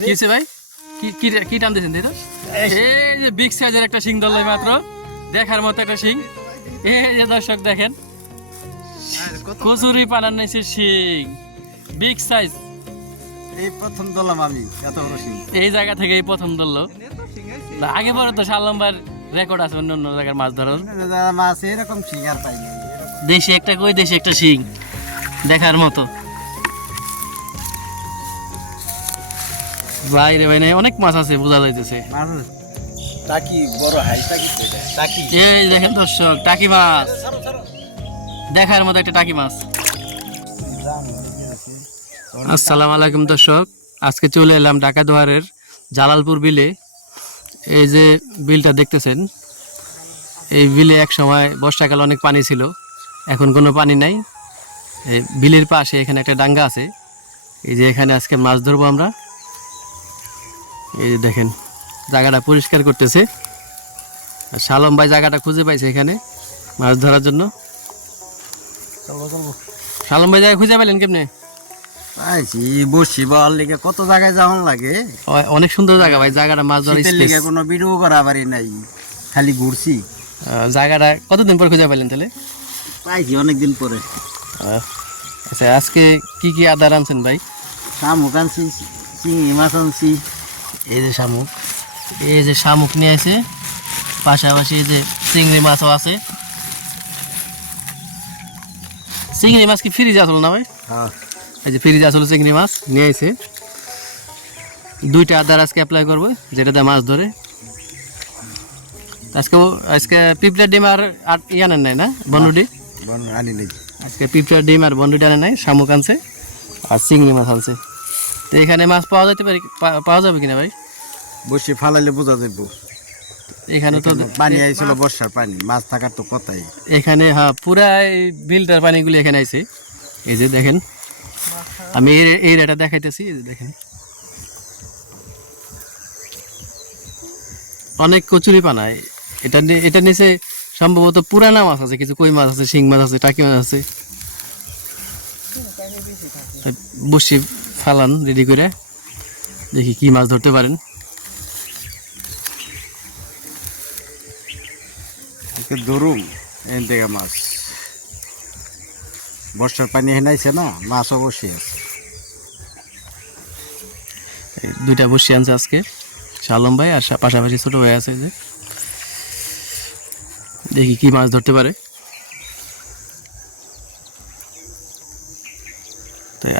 কি হয়েছে ভাই? কি কি টান দিয়েছেন দিদি এই যে বিগ সাইজের একটা শিং ধরলাই মাত্র। দেখার মতো একটা শিং। এই যে দর্শক দেখেন কচুরি পানার নিচে শিং। বিগ সাইজ এই প্রথম দলাম আমি এত বড় সিং এই জায়গা থেকে এই প্রথম ধরলো। আগে পরে তো সাল্লাম্বার রেকর্ড আছে অন্য অন্য জায়গার মাছ ধরার। মাছ এরকম সিং আর পাই। দেশি একটা কই দেশি একটা শিং। দেখার মতো। বাইরে বাইরে অনেক মাছ আছে বোঝা যাইতেছে। টাকি বড় হাই টাকি টাকি। এই দেখেন দর্শক টাকি মাছ। দেখার মতো একটা টাকি মাছ। আসসালামু আলাইকুম দর্শক আজকে চলে এলাম ঢাকা দুয়ারের জালালপুর বিলে। এই যে বিলটা দেখতেছেন এই বিলে এক সময় বর্ষাকাল অনেক পানি ছিল এখন কোনো পানি নাই। এই বিলের পাশে এখানে একটা ডাঙ্গা আছে এই যে এখানে আজকে মাছ ধরবো আমরা। এই দেখেন জায়গাটা পরিষ্কার করতেছে। আর শালম ভাই জায়গাটা খুঁজে পাইছে এখানে মাছ ধরার জন্য। শালম ভাই জায়গা খুঁজে পাইলেন কেমনে? বসি বল লিগে কত জায়গায় যাওয়ান লাগে? অনেক সুন্দর জায়গা ভাই জায়গাটা মাছ ধরার শীতের লিগে কোনো ভিডিও করা পারি নাই খালি ঘুরছি। জায়গাটা কতদিন পর খুঁজে পাইলেন তাহলে? পাইছি অনেকদিন পরে। আচ্ছা আজকে কি কি আদার আনছেন ভাই? শামুক আনছি চিংড়ি মাছ আনছি। এই যে শামুক এই যে শামুক নিয়ে আছে পাশাপাশি এই যে চিংড়ি মাছও আছে। চিংড়ি মাছ কি ফ্রিজ আসলো না ভাই? হ্যাঁ। এই যে ফ্রিজ আসলো চিংড়ি মাছ নিয়ে আইছে। দুইটা আদার আজকে অ্যাপ্লাই করব যেটাতে মাছ ধরে। আজকে আজকে পিঁপড়ার ডিম আর আর ইয়ানের নাই না আনি নাই। আজকে পিঁপড়ার ডিম আর বন্ডুডি আনে নাই শামুক আনছে আর চিংড়ি মাছ আনছে। তো এখানে মাছ পাওয়া যেতে পারে পা- পাওয়া যাবে কিনা ভাই? বসে ফালাইলে বোঝা যাব এখানে তো পানি আইছিল বর্ষার পানি মাছ থাকার তো কথাই। এখানে হ্যাঁ পুরা বিলটার পানিগুলি এখানে আছে এই যে দেখেন আমি এই রেটা দেখাইতেছি এই যে দেখেন। অনেক কচুরি পানা এটা এটা নিচে সম্ভবত পুরানা মাছ আছে কিছু কই মাছ আছে শিং মাছ আছে টাকি মাছ আছে। বসি ফালান রেডি করে। দেখি কি মাছ ধরতে পারেন। ধরুম এন থেকে মাছ। বর্ষার পানি হেনাইছে না মাছ অবশ্যই আছে। দুইটা বসে আনছে আজকে শালম ভাই আর পাশাপাশি ছোট ভাই আছে যে। দেখি কি মাছ ধরতে পারে।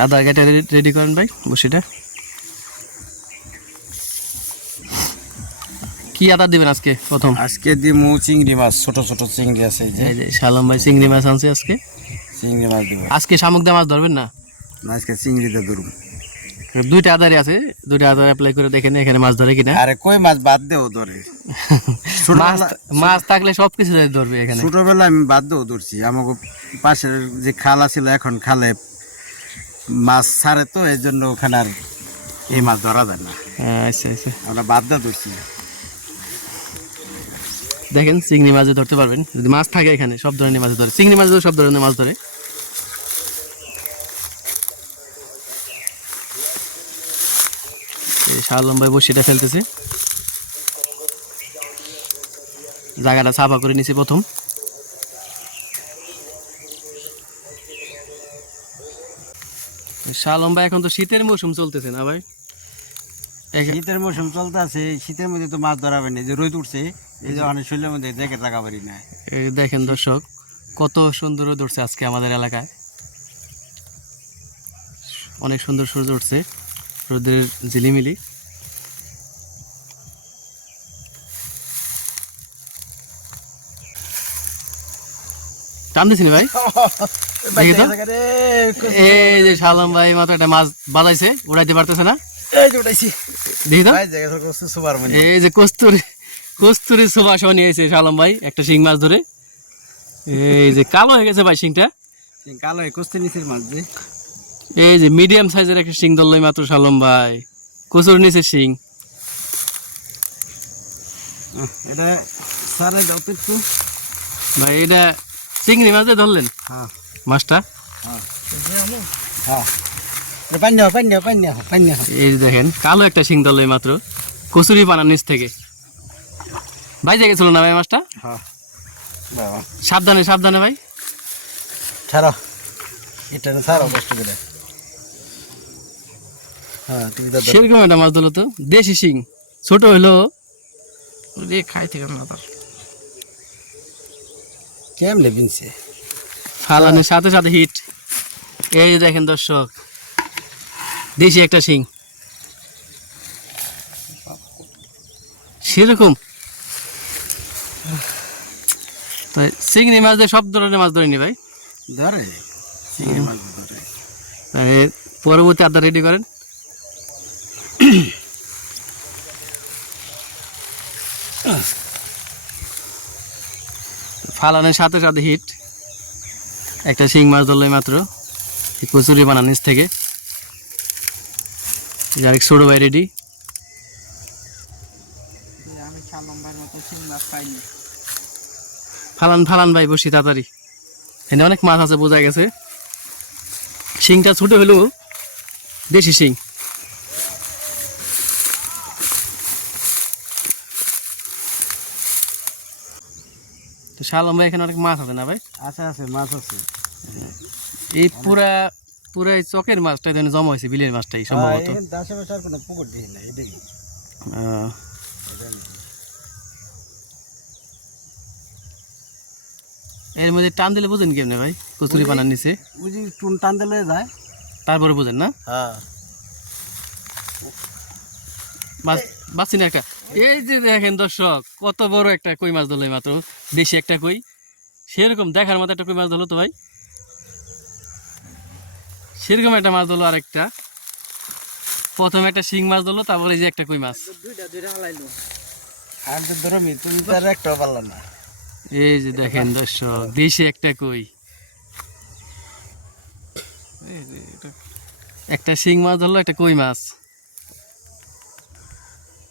আধা গেটে রেডি করেন ভাই বসিটা। কি আদা দিবেন আজকে প্রথম? আজকে দিমু চিংড়ি মাছ ছোট ছোট চিংড়ি আছে এই যে। এই যে শালম ভাই চিংড়ি মাছ আনছে আজকে। চিংড়ি মাছ দিব। আজকে শামুক দিয়ে মাছ ধরবেন না? না, আজকে চিংড়িতে ধরুম। দুইটা আদারই আছে দুইটা আদার অ্যাপ্লাই করে দেখেন এখানে মাছ ধরে কিনা। আরে কই মাছ বাদ দেও ধরে। মাছ মাছ থাকলে সব কিছু ধরবে এখানে। ছোটবেলায় আমি বাদ দেও ধরছি। আমাকে পাশের যে খালা ছিল এখন খালে মাছ ছাড়ে তো এই জন্য ওখানে আর এই মাছ ধরা যায় না। হ্যাঁ, আচ্ছা আচ্ছা। আমরা বাদ দিয়ে ধরছি। দেখেন চিংড়ি মাছ ধরতে পারবেন। যদি মাছ থাকে এখানে সব ধরনের মাছ ধরে। চিংড়ি মাছ সব ধরনের মাছ ধরে। এই শাহ লম্বায় বসিটা ফেলতেছে। জায়গাটা সাফা করে নিছে প্রথম। শাহ লম্বা এখন তো শীতের মৌসুম চলতেছে না ভাই? শীতের মৌসুম চলতে আছে শীতের মধ্যে তো মাছ ধরা হবে না যে রোদ উঠছে এই যে অনেক শরীরের মধ্যে দেখে রাখা পারি না। এই দেখেন দর্শক কত সুন্দর রোদ উঠছে আজকে আমাদের এলাকায়। অনেক সুন্দর সূর্য উঠছে রোদের ঝিলিমিলি। টান ভাই? এই যে সালাম ভাই মাত্র একটা মাছ বাজাইছে উড়াইতে পারতেছে না। এই যে উঠাইছি দেখি তো। ভাই জায়গা থেকে সুপার এই যে কস্তুরি কস্তুরি সুবাস নিয়েছে শালম ভাই একটা শিং মাছ ধরে। এই যে কালো হয়ে গেছে ভাই শিংটা। কালো একুশতে নিচের মাছ যে। এই যে মিডিয়াম সাইজের একটা শিং ধরলই মাত্র শালম ভাই। কুচুর নিচে শিং। এটা ভাই এটা চিংড়ি মাছ ধরলেন? হ্যাঁ। মাছটা? এই দেখেন, কালো একটা শিং দল মাত্র। কচুরি পানার নিচ থেকে। বাইজে গেছিল না ভাই মাছটা? সাবধানে সাবধানে ভাই। ছাড়ো এটা না ছাড়ো কষ্ট সেরকম একটা মাছ ধরলো তো, দেশি শিং। ছোট হইল। খাই থেকে না তার। কেমনে বিনছে? ফালানের সাথে সাথে হিট। এই দেখেন দর্শক দেশি একটা শিং। সেরকম। তাই চিংড়ি মাছ দিয়ে সব ধরনের মাছ ধরিনি ভাই। ধরে চিংড়ি মাছ ধরে। পরবর্তী আড্ডা রেডি করেন। ফালানের সাথে সাথে হিট। একটা শিং মাছ ধরলে মাত্র কচুরি বানান নিচ থেকে। আরেক ছোটো ভাই রেডি ফালান ফালান ভাই বসি তাড়াতাড়ি। এখানে অনেক মাছ আছে বোঝা গেছে। শিংটা ছোটো হলেও দেশি শিং। শালম ভাই এখানে অনেক মাছ আছে না ভাই? আছে আছে মাছ আছে। এই পুরা পুরা এই চকের মাছটা এখানে জমা হয়েছে বিলের মাছটাই সম্ভবত। আশেপাশে আর কোনো পুকুর দিই না এটাই এর মধ্যে টান দিলে বুঝেন কেমনে ভাই? কচুরি পানার নিচে। ওই যে টুন টান দিলে যায়। তারপরে বুঝেন না? হ্যাঁ। মাছ না একটা। এই যে দেখেন দর্শক কত বড় একটা কই মাছ ধরলো মাত্র? দেশি একটা কই? সেরকম দেখার মতো একটা কই মাছ ধরলো তো ভাই? সেরকম একটা মাছ ধরলো আরেকটা। প্রথমে একটা শিং মাছ ধরলো তারপরে এই যে একটা কই মাছ। এই যে দেখেন দর্শক দেশি একটা কই। একটা শিং মাছ ধরলো একটা কই মাছ।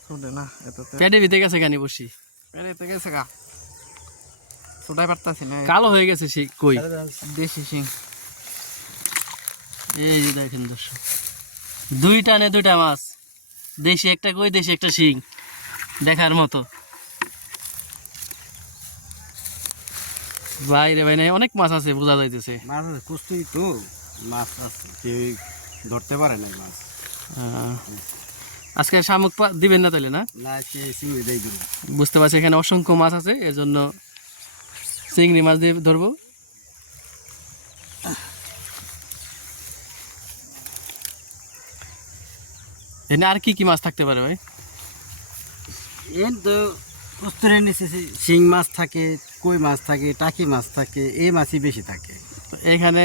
শুনে না এত পেটে ভিতে গেছে গানি বসি পেরেতে গেছে গা। ছুটাই পারতাছি না কালো হয়ে গেছে সেই কই? দেশি শিং। এই যে দেখেন দর্শক দুই টানে দুইটা মাছ দেশি একটা কই দেশি একটা শিং দেখার মতো। বাইরে বাইরে অনেক মাছ আছে বোঝা যাইতেছে। মাছ আছে কুস্তুই তো মাছ আছে কেউ ধরতে পারে না মাছ। আজকে শামুক পা- দিবেন না তাহলে না? বুঝতে পারছি এখানে অসংখ্য মাছ আছে এজন্য চিংড়ি মাছ দিয়ে ধরবো। এখানে আর কি কি মাছ থাকতে পারে ভাই? এর তো কুস্তুরের নিচে শিং মাছ থাকে কই মাছ থাকে টাকি মাছ থাকে এই মাছই বেশি থাকে। এখানে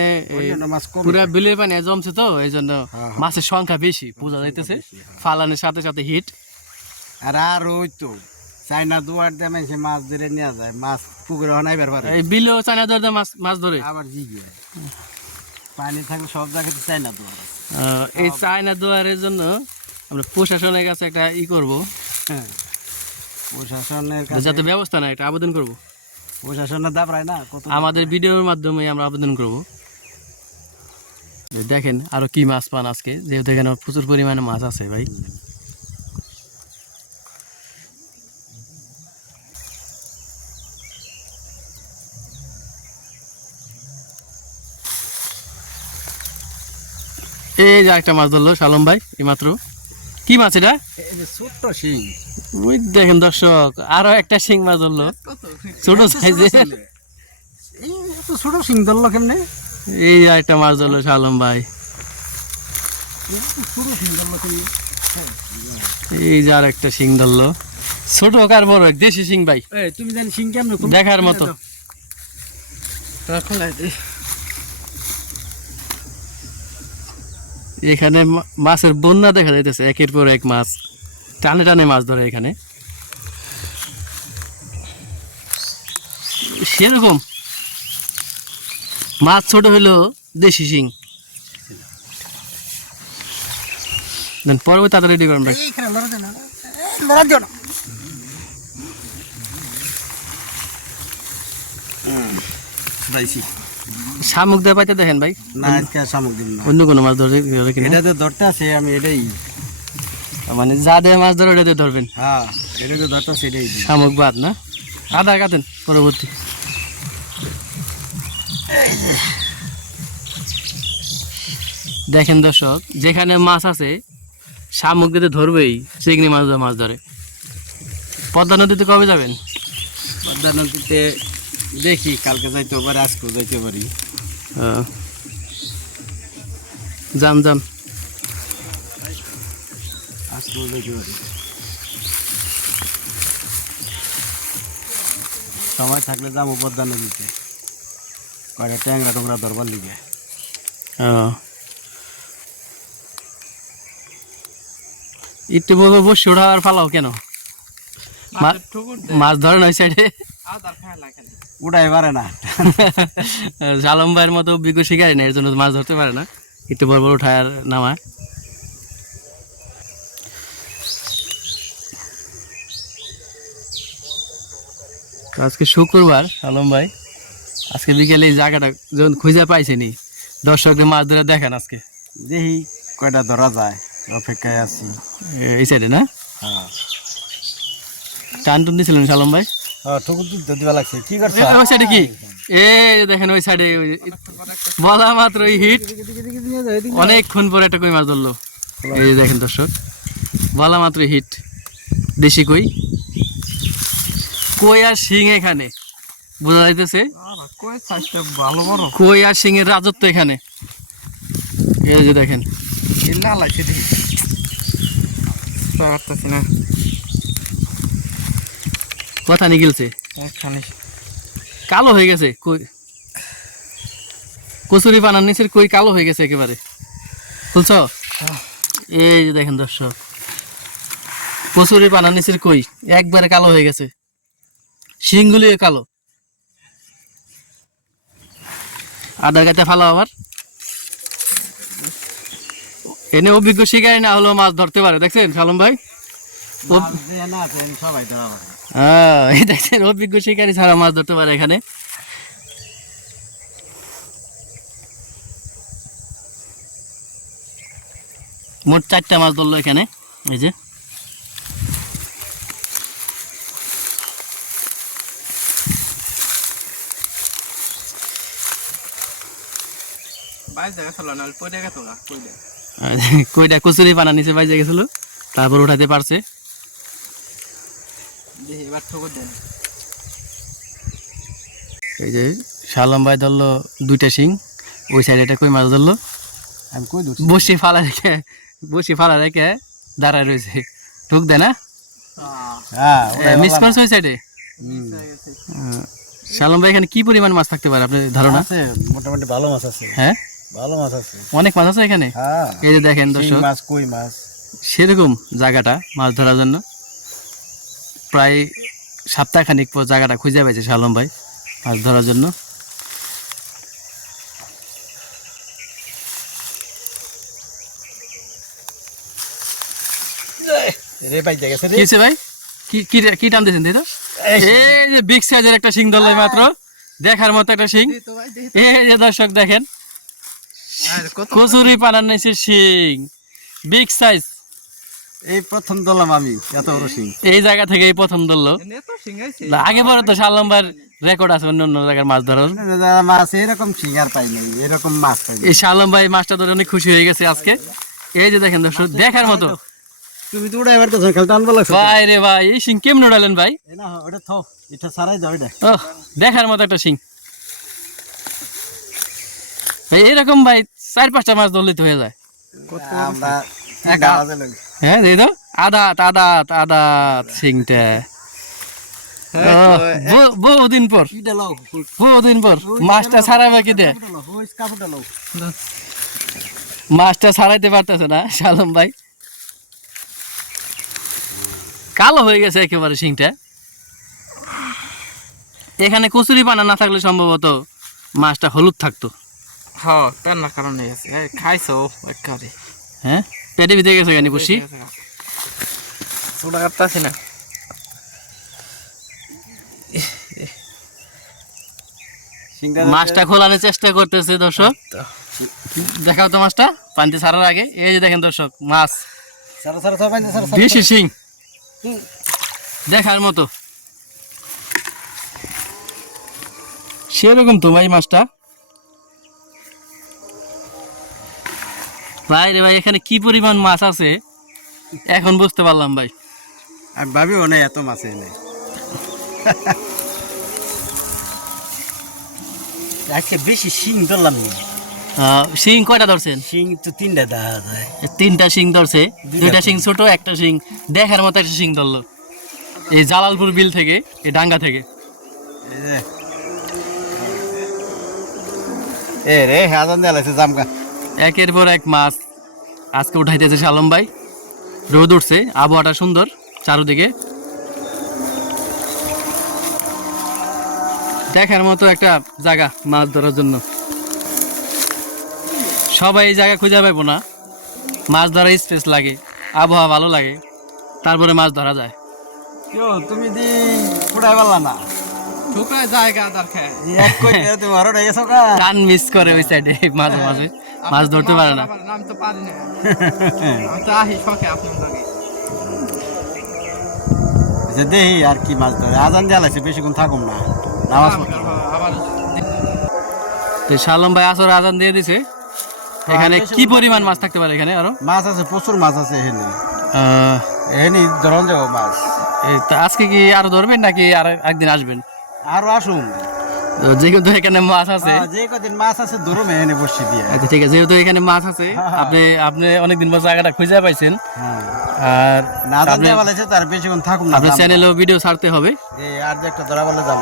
পুরা বিলের পানি জমছে তো এই জন্য হ্যাঁ, হ্যাঁ। মাছের সংখ্যা বেশি বোঝা যাইতেছে। ফালানের সাথে সাথে হিট আর আর ওই তো চাইনা দুয়ার দিয়ে মানুষে মাছ ধরে নেওয়া যায় মাছ পুকুরে অনাইবার পারে। এই বিলেও চায়না ধরে মাছ মাছ ধরে। আবার জিগে পানি থাকলে সব জায়গাতে চাইনা দুয়ার এই চায়না দুয়ারের জন্য আমরা প্রশাসনের কাছে একটা ই করব। হ্যাঁ। প্রশাসনের কাছে যাতে ব্যবস্থা নেয় একটা আবেদন করব। প্রশাসনের দাবরায় না কত আমাদের ভিডিওর মাধ্যমে আমরা আবেদন করব। দেখেন আরও কি মাছ পান আজকে যেহেতু এখানে প্রচুর পরিমাণে মাছ আছে ভাই। এই যে একটা মাছ ধরলো সালম ভাই এইমাত্র কি মাছ এটা? ছোট্ট শিং। ওই দেখেন দর্শক আরও একটা শিং মাছ ধরলো। ছোট সাইজে। এই ছোট শিং ধরলো কেমনে? এই একটা মাছ ধরলো শালম ভাই। এই যে আর একটা শিং ধরলো। ছোট হোক আর বড় হোক, দেশি শিং ভাই। তুমি জানি শিং কেমনে? দেখার মতো। এখানে মাছের বন্যা দেখা যাইতেছে একের পর এক মাছ। টানে টানে মাছ ধরে এখানে। সেরকম। মাছ ছোট হইল দেশি শিং। দেন পরবর্তী তাড়াতাড়ি রেডি করেন ভাই। শামুক দিয়ে পাইতে দেখেন ভাই। না আজকে শামুক দিব না। অন্য কোনো মাছ ধরে ধরে কিনা। এটা তো ধরতে আছে আমি এটাই। মানে যা দিয়ে মাছ ধরে ওটা দিয়ে ধরবেন। হ্যাঁ এটা তো ধরতে আছে এটাই। শামুক বাদ না। আদা কাটেন পরবর্তী। দেখেন দর্শক যেখানে মাছ আছে দিয়ে ধরবেই চিংড়ি মাছ মাছ ধরে। পদ্মা নদীতে কবে যাবেন? পদ্মা নদীতে দেখি কালকে যাইতে পারি আজকেও যাইতে পারি। আজকেও যাইতে পারি। সময় থাকলে যাব পদ্মা নদীতে। কয়টা ট্যাংরা টুংরা ধরবার লিগে। আহ। একটু বলব বসে ওঠা আর ফালাও কেন? মাছ ধরে নয় সাইডে উঠাই পারে না? জালম ভাইয়ের মতো অভিজ্ঞ শিকারি না এর জন্য মাছ ধরতে পারে না। একটু বড় বড় উঠায় আর নামায় আজকে শুক্রবার আলম ভাই আজকে বিকেলে এই জায়গাটা যখন খুঁজে পাইছেনি দর্শকদের মাছ ধরে দেখেন আজকে। দেখি কয়টা ধরা যায়। অপেক্ষায় আছি। এই সাইডে না? হ্যাঁ। টান টুন দিয়েছিলেন সালম ভাই? ঠকুর দিতে দিবা লাগছে। কি করছ? ওই সাইডে কি? এই দেখেন ওই সাইডে বলা মাত্র হিট অনেকক্ষণ পরে একটা কই মাছ ধরলো। এই দেখেন দর্শক বলা মাত্র হিট দেশি কই? কই আর শিং এখানে? বোঝা যাইতেছে? আর কই সাইজটা ভালো বড়। কই আর শিং এর রাজত্ব এখানে? এই যে দেখেন। না লাগছে পারতাছি না। কথা নিগিলছে এখানে কালো হয়ে গেছে কই? কচুরি বানার নিচের কই কালো হয়ে গেছে একেবারে। বুঝছ এই যে দেখেন দর্শক কচুরি বানার নিচের কই একবারে কালো হয়ে গেছে। শিংগুলি কালো। আধা গাতে ফালো আবার। এনে অভিজ্ঞ শিকারি না হলেও মাছ ধরতে পারে দেখছেন সালম ভাই? না হ্যাঁ দেখছেন অভিজ্ঞ শিকারী ছাড়া মাছ ধরতে পারে এখানে। মোট চারটা মাছ ধরলো এখানে এই যে। বাইশ জায়গা চলো না পড়ে গেছো পড়ে আর কইটা কচুরি পানা নিচে বাইজে গেছিল তারপর উঠাতে পারছে। এই যে শালম ভাই ধরলো দুইটা শিং ওই সাইডে একটা কই মাছ ধরলো? আমি কই দূর বসি ফালা রেখে বসি ফালা রেখে দাঁড়ায় রয়েছে। ঢুক দেয় না? হ্যাঁ মিস করছ ওই সাইডে। শালম ভাই এখানে কি পরিমাণ মাছ থাকতে পারে আপনার ধারণা? মোটামুটি ভালো মাছ আছে। হ্যাঁ? ভালো মাছ আছে। অনেক মাছ আছে এখানে? হ্যাঁ। এই যে দেখেন দর্শক। মাছ কই মাছ? সেরকম জায়গাটা মাছ ধরার জন্য। প্রায় সপ্তাহখানিক পর জায়গাটা খুঁজে পেয়েছে শালম ভাই মাছ ধরার জন্য। রে ভাই দেখেছে কি হয়েছে ভাই? কি কি কি টান দিয়েছেন দিদা? এই যে বিগ সাইজের একটা শিং ধরলাই মাত্র। দেখার মতো একটা শিং। দেখি এই যে দর্শক দেখেন কচুরি পানার নিচে শিং। বিগ সাইজ এই প্রথম দলাম আমি এত বড় শিং। এই জায়গা থেকে এই প্রথম আগে বড় তো শালম্বার রেকর্ড আছে অন্য অন্য জায়গার মাছ ধরার। মাছ এরকম শিং আর পাই নাই এরকম মাছ পাই এই শালম ভাই মাছটা ধরে অনেক খুশি হয়ে গেছে আজকে। এই যে দেখেন দর্শক দেখার মতো। তুমি তো উড়াই খেলতে আনব লাগছে। ভাই রে ভাই এই শিং কেমন উড়ালেন ভাই? না ওটা থো এটা সারাই দাও এটা। দেখার মতো একটা শিং। ভাই এরকম ভাই চার পাঁচটা মাছ ধরলে তো হয়ে যায়। হ্যাঁ এই তো? আদাত আদাত আদাত বহু- বহুদিন পর। বহুদিন পর। মাছটা ছাড়াবে কি দে মাছটা ছাড়াইতে পারতেছে না শালম ভাই। কালো হয়ে গেছে একেবারে শিংটা এখানে কচুরি পানা না থাকলে সম্ভবত মাছটা হলুদ থাকতো। হ্যাঁ কারণে গেছে খাইছো একেবারে। হ্যাঁ? পেটে ভিতরে গেছে কেন বসি? কাটতাছি না। মাছটা খোলানোর চেষ্টা করতেছে দর্শক। দেখাও তো মাছটা পানিতে ছাড়ার আগে। এই যে দেখেন দর্শক মাছ। সারা সারা সবাই সারা সারা বেশি শিং। দেখার মতো। সেরকম তো ভাই মাছটা। ভাই রে ভাই এখানে কি পরিমাণ মাছ আছে? এখন বুঝতে পারলাম ভাই। আমি ভাবিও নাই এত মাছ আজকে বেশি শিং ধরলাম না। শিং কয়টা ধরছেন? শিং তো তিনটা দেখা যায়। তিনটা শিং ধরছে। দুইটা শিং। ছোট একটা শিং। দেখার মতো একটা শিং ধরলো। এই জালালপুর বিল থেকে এই ডাঙ্গা থেকে। এ রে হাজান দেয়ালাইছে জামগা। একের পর এক মাছ আজকে উঠাইতেছে শালম ভাই। রোদ উঠছে আবহাওয়াটা সুন্দর চারোদিকে। দেখার মতো একটা জায়গা মাছ ধরার জন্য। সবাই এই জায়গা খুঁজে পাইবো না। মাছ ধরার স্পেস লাগে আবহাওয়া ভালো লাগে তারপরে মাছ ধরা যায়। কেউ তুমি দি উড়াই পারলা না। ঠুকরায় জায়গা দরকার। টান মিস করে ওই সাইডে মাঝে মাঝে। মাছ ধরতে পারে না। আমি তো পারি না। আমি তো আহি শখে আপনার লাগে। যে দেহি আর কি মাছ ধরে। আজান দেয়ালাইছে বেশিক্ষণ থাকুম না। নামাজ তো শালম ভাই আসর আজান দিয়ে দিছে। এখানে কি পরিমাণ মাছ থাকতে পারে এখানে আরও? মাছ আছে প্রচুর মাছ আছে এখানে। আহ, এখানে ধরন যাব মাছ। আজকে কি আরও ধরবেন নাকি আর একদিন আসবেন? আরও আসুন। যেহেতু এখানে মাছ আছে হ্যাঁ, যে কদিন মাছ আছে ধরুম এখানে বসে দিয়ে। আচ্ছা ঠিক আছে যেহেতু এখানে মাছ আছে আপনি আপনি অনেকদিন পর জায়গাটা খুঁজে পাইছেন। হ্যাঁ। আর না আপনি- দেওয়া তার বেশিক্ষণ থাকুম না আপনার চ্যানেলেও ভিডিও ছাড়তে হবে। এই আর যে একটা ধরা বলে যাব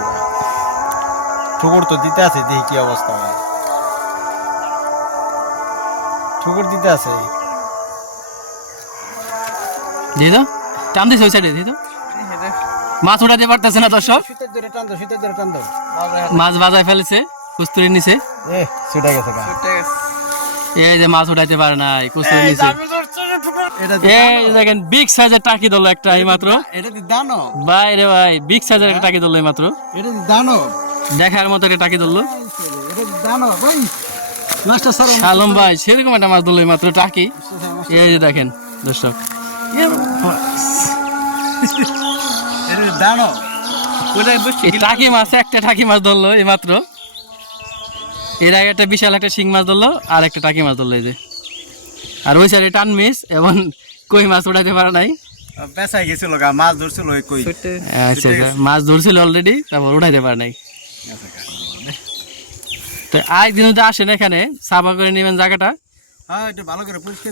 ঠুকুর তো দিতে আছে দেখি কি অবস্থা হয়। ঠুকুর দিতে আছে। দিয়ে দাও টান দিছে ওই সাইডে দিয়ে দাও মাছ উঠাতে পারতেছে না দর্শক। মাছ বাজায় ফেলেছে কুস্তুরি নিচে এ সেটা গেছে গা। এই যে মাছ উঠাইতে পারে না কুস্তুরি নিচে এই দেখেন বিগ সাইজের টাকি ধরলো একটা এই মাত্র। এটা দি দানো বাইরে ভাই বিগ সাইজের একটা টাকি ধরলো এই মাত্র। এটা দানো দেখার মতো একটা টাকি ধরলো এটা দি দানো ভাই। মাছটা সারো। ভাই সেরকম একটা মাছ ধরলো এই মাত্র টাকি। এই যে দেখেন দর্শক। দানো টাকি মাছ একটা টাকি মাছ ধরলো এই মাত্র। এর আগে একটা বিশাল একটা শিং মাছ ধরলো আর একটা টাকি মাছ ধরলো এই যে। আর ওই সাইডে টান মিস এবং কই মাছ উঠাইতে পারে নাই। পেশায় গেছিল গা মাছ ধরছিল ওই কই? আচ্ছা আচ্ছা। মাছ ধরছিল অলরেডি তারপর উঠাইতে পারে নাই। তো আজ দিন যদি আসেন এখানে সাফা করে নেবেন জায়গাটা।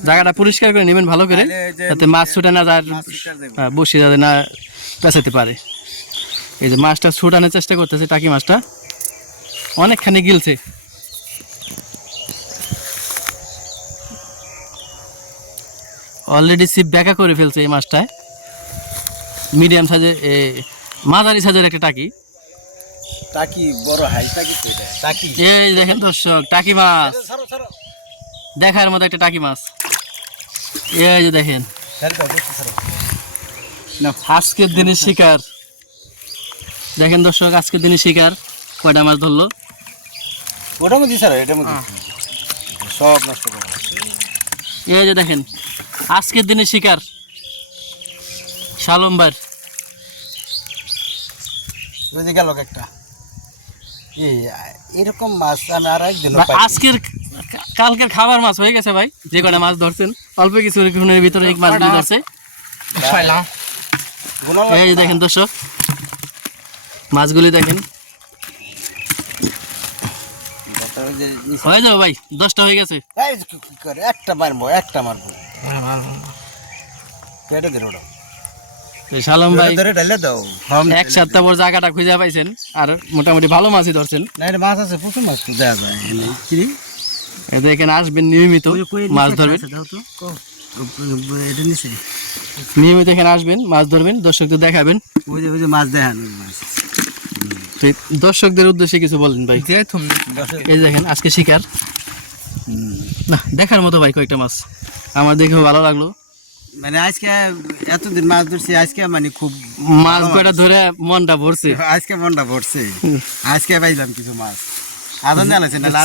জায়গাটা পরিষ্কার করে নেবেন ভালো করে যাতে মাছ ছুটে না যায়। হ্যাঁ, বসে যাতে না পেঁচাতে পারে। এই যে মাছটা ছুটানোর চেষ্টা করতেছে টাকি মাছটা। অনেকখানি গিলছে। অলরেডি সিপ ব্যাকা করে ফেলছে এই মাছটায়। মিডিয়াম সাইজের মাঝারি সাইজের একটা টাকি। টাকি বড় হাই টাকি টাকি। এই দেখেন দর্শক টাকি মাছ। দেখার মতো একটা টাকি মাছ। এই যে দেখেন। আজকের দিনের শিকার। দেখেন দর্শক আজকের দিনে শিকার কয়টা মাছ ধরলো? ওটার মধ্যে স্যার এটার মধ্যে। সব নষ্ট করে এই যে দেখেন আজকের দিনে শিকার শালম্বার। গেল একটা। এরকম মাছ আমি আর একদিন আজকের কালকের খাবার মাছ হয়ে গেছে ভাই যে কটা মাছ ধরছেন অল্প কিছু ভিতরে এই মাছ আছে। এই দেখেন দর্শক মাছগুলি দেখেন। হয়ে যাবে ভাই দশটা হয়ে গেছে। কি করে? একটা মারবো একটা মারবো। কেটে দিন ওটা। তো ভাই ধরে ঢালে দাও। এক সপ্তাহ পর জায়গাটা খুঁজে পাইছেন আর মোটামুটি ভালো মাছই ধরছেন। মাছ আছে প্রচুর মাছ দেওয়া যায়। এখানে আসবেন নিয়মিত মাছ ধরবেন। নিয়মিত এখানে আসবেন মাছ ধরবেন দর্শকদের দেখাবেন। ওই যে ওই যে মাছ দেখান দর্শকদের উদ্দেশ্যে কিছু বলেন ভাই। এই দেখেন আজকে শিকার। না দেখার মতো ভাই কয়েকটা মাছ। আমার দেখে ভালো লাগল। মানে আজকে এতদিন মাছ ধরছি আজকে মানে খুব মাছ কয়টা ধরে মনটা ভরছে। আজকে মনটা ভরছে। আজকে পাইলাম কিছু মাছ। আদান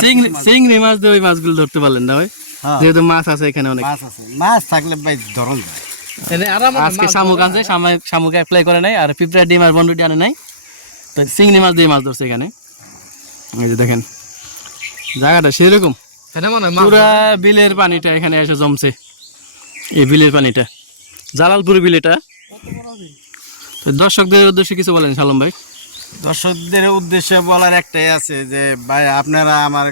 চিংড়ি চিংড়ি মাছ দিয়ে ওই মাছগুলো ধরতে পারলেন না ভাই? হ্যাঁ, যেহেতু মাছ আছে এখানে অনেক। মাছ আছে। মাছ থাকলে ভাই ধরন যায় এনে আরাম আজকে শামুক আনছে শামুক শামুক অ্যাপ্লাই করে নাই আর পিঁপড়া ডিম আর বন্ডুটি আনে নাই। তো চিংড়ি মাছ দিয়ে মাছ ধরছে এখানে। এই যে দেখেন জায়গাটা সেরকম। পুরা বিলের পানিটা এখানে এসে জমছে। এই বিলের পানিটা। জালালপুর বিল এটা। দর্শকদের উদ্দেশ্যে কিছু বলেন সালম ভাই। দর্শকদের উদ্দেশ্যে বলার একটাই আছে যে ভাই আপনারা আমার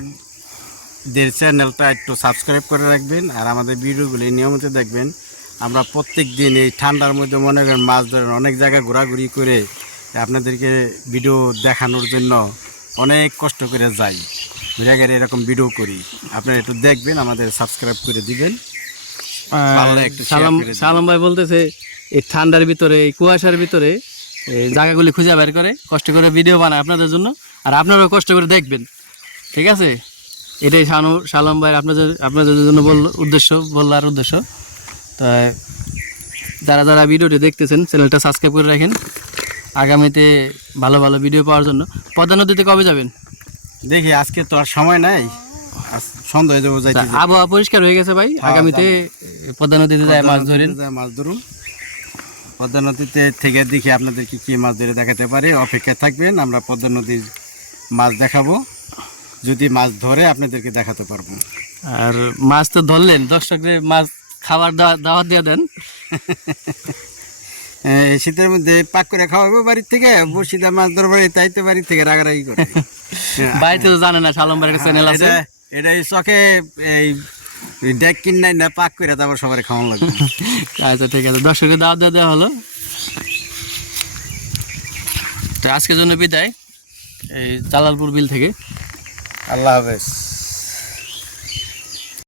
দের চ্যানেলটা একটু সাবস্ক্রাইব করে রাখবেন আর আমাদের ভিডিওগুলি নিয়মিত দেখবেন। আমরা প্রত্যেক দিন এই ঠান্ডার মধ্যে মনে করেন মাছ ধরেন অনেক জায়গায় ঘোরাঘুরি করে আপনাদেরকে ভিডিও দেখানোর জন্য অনেক কষ্ট করে যাই। ঘুরে গেলে এরকম ভিডিও করি। আপনারা একটু দেখবেন আমাদের সাবস্ক্রাইব করে দিবেন। সালাম সালাম ভাই বলতেছে এই ঠান্ডার ভিতরে এই কুয়াশার ভিতরে এই জায়গাগুলি খুঁজে বের করে কষ্ট করে ভিডিও বানায় আপনাদের জন্য আর আপনারাও কষ্ট করে দেখবেন। ঠিক আছে? এটাই শানু সালাম ভাই আপনাদের আপনাদের জন্য বল উদ্দেশ্য বলার উদ্দেশ্য। তো যারা যারা ভিডিওটি দেখতেছেন চ্যানেলটা সাবস্ক্রাইব করে রাখেন। আগামীতে ভালো ভালো ভিডিও পাওয়ার জন্য। পদ্মা নদীতে কবে যাবেন? দেখি আজকে তো আর সময় নাই। সন্ধ্যা হয়ে যাব আবহাওয়া পরিষ্কার হয়ে গেছে ভাই। আগামীতে পদ্মা নদীতে যায় মাছ ধরেন। মাছ ধরুন। পদ্মা নদীতে থেকে দেখি আপনাদেরকে কী মাছ ধরে দেখাতে পারি। অপেক্ষা থাকবেন আমরা পদ্মা নদীর মাছ দেখাবো। যদি মাছ ধরে আপনাদেরকে দেখাতে পারব। আর মাছ তো ধরলেন দর্শকদের মাছ খাবার দাওয়া- দিয়ে দেন। এই শীতের মধ্যে পাক করে খাওয়াবো বাড়ির থেকে বসিদা মাছ ধরবো তাইতে বাড়ির থেকে রাগারাগি করে। বাড়িতে তো জানে না সালম ভাইয়ের চ্যানেল আছে। এটা এটা এই চকে এই ডেক কিনাই না পাক করে তারপর সবার খাওয়ানো লাগবে। আচ্ছা ঠিক আছে। দর্শকের দাওয়াত দিয়ে দেওয়া হলো। তো আজকের জন্য বিদায়। এই জালালপুর বিল থেকে। আল্লাহ হাফেজ।